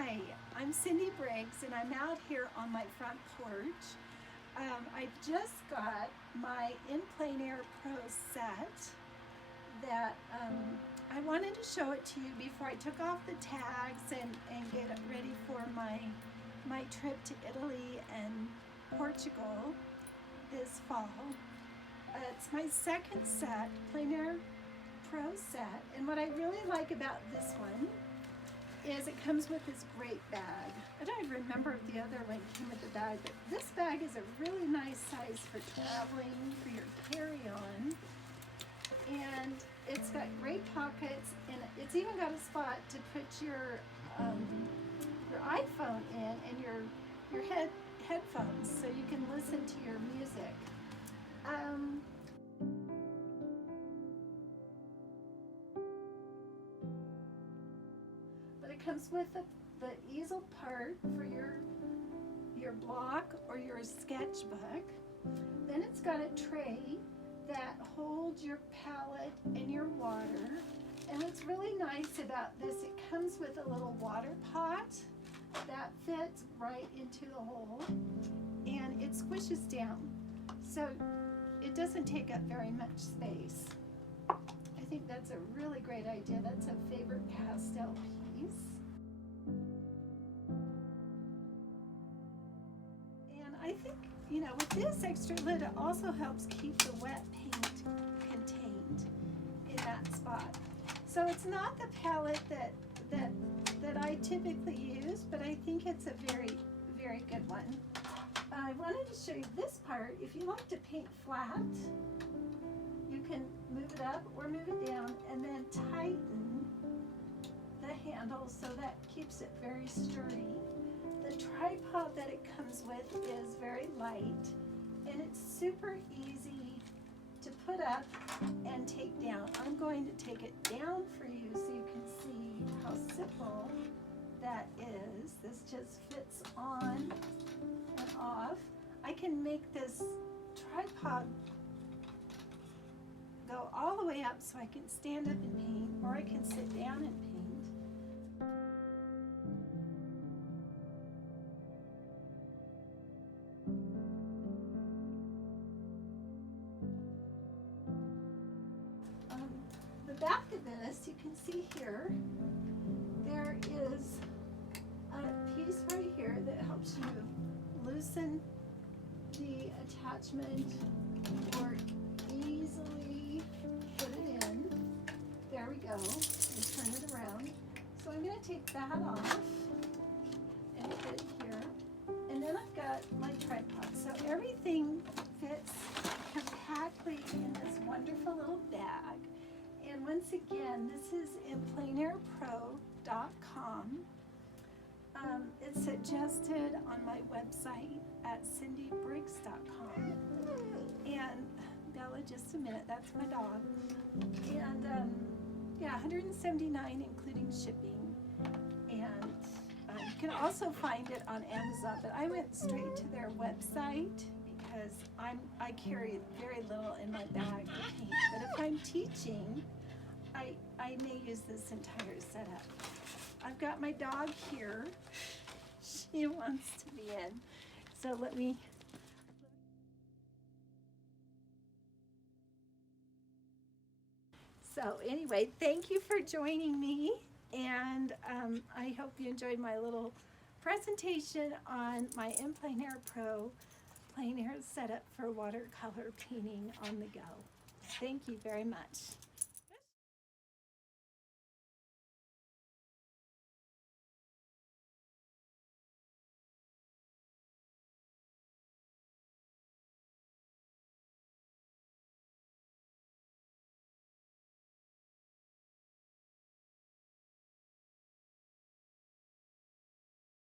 Hi, I'm Cindy Briggs and I'm out here on my front porch. I just got my In Plein Air Pro set that I wanted to show it to you before I took off the tags and get it ready for my trip to Italy and Portugal this fall. It's my second set, Plein Air Pro set, and what I really like about this one is it comes with this great bag. I don't remember if the other one came with the bag, but this bag is a really nice size for traveling, for your carry-on. And it's got great pockets, and it's even got a spot to put your iPhone in and your headphones so you can listen to your music. But it comes with the easel part for your block or your sketchbook. Then it's got a tray that holds your palette and your water. And what's really nice about this, it comes with a little water pot that fits right into the hole, and it squishes down. So it doesn't take up very much space. I think that's a really great idea. That's a Faber Castell piece. And I think, you know, with this extra lid, it also helps keep the wet paint contained in that spot. So it's not the palette that I typically use, but I think it's a very, very good one. I wanted to show you this part. If you like to paint flat, you can move it up or move it down and then tighten the handle so that keeps it very sturdy. The tripod that it comes with is very light, and it's super easy to put up and take down. I'm going to take it down for you so you can see how simple that is. This just fits on and off. I can make this tripod go all the way up so I can stand up and paint, or I can sit down and paint. The back of this, you can see here, there is a piece right here that helps you loosen the attachment or easily put it in. There we go, and turn it around. So I'm going to take that off and put it here. And then I've got my tripod. So everything fits compactly in this wonderful little bag. And once again, this is in pleinairpro.com. It's suggested on my website at cindybriggs.com. And Bella, just a minute, that's my dog. And yeah, $179 including shipping. And you can also find it on Amazon, but I went straight to their website because I carry very little in my bag to paint. But if I'm teaching, I may use this entire setup. I've got my dog here. She wants to be in. So let me. So anyway, thank you for joining me. And I hope you enjoyed my little presentation on my In Plein Air Pro Plein Air setup for watercolor painting on the go. Thank you very much.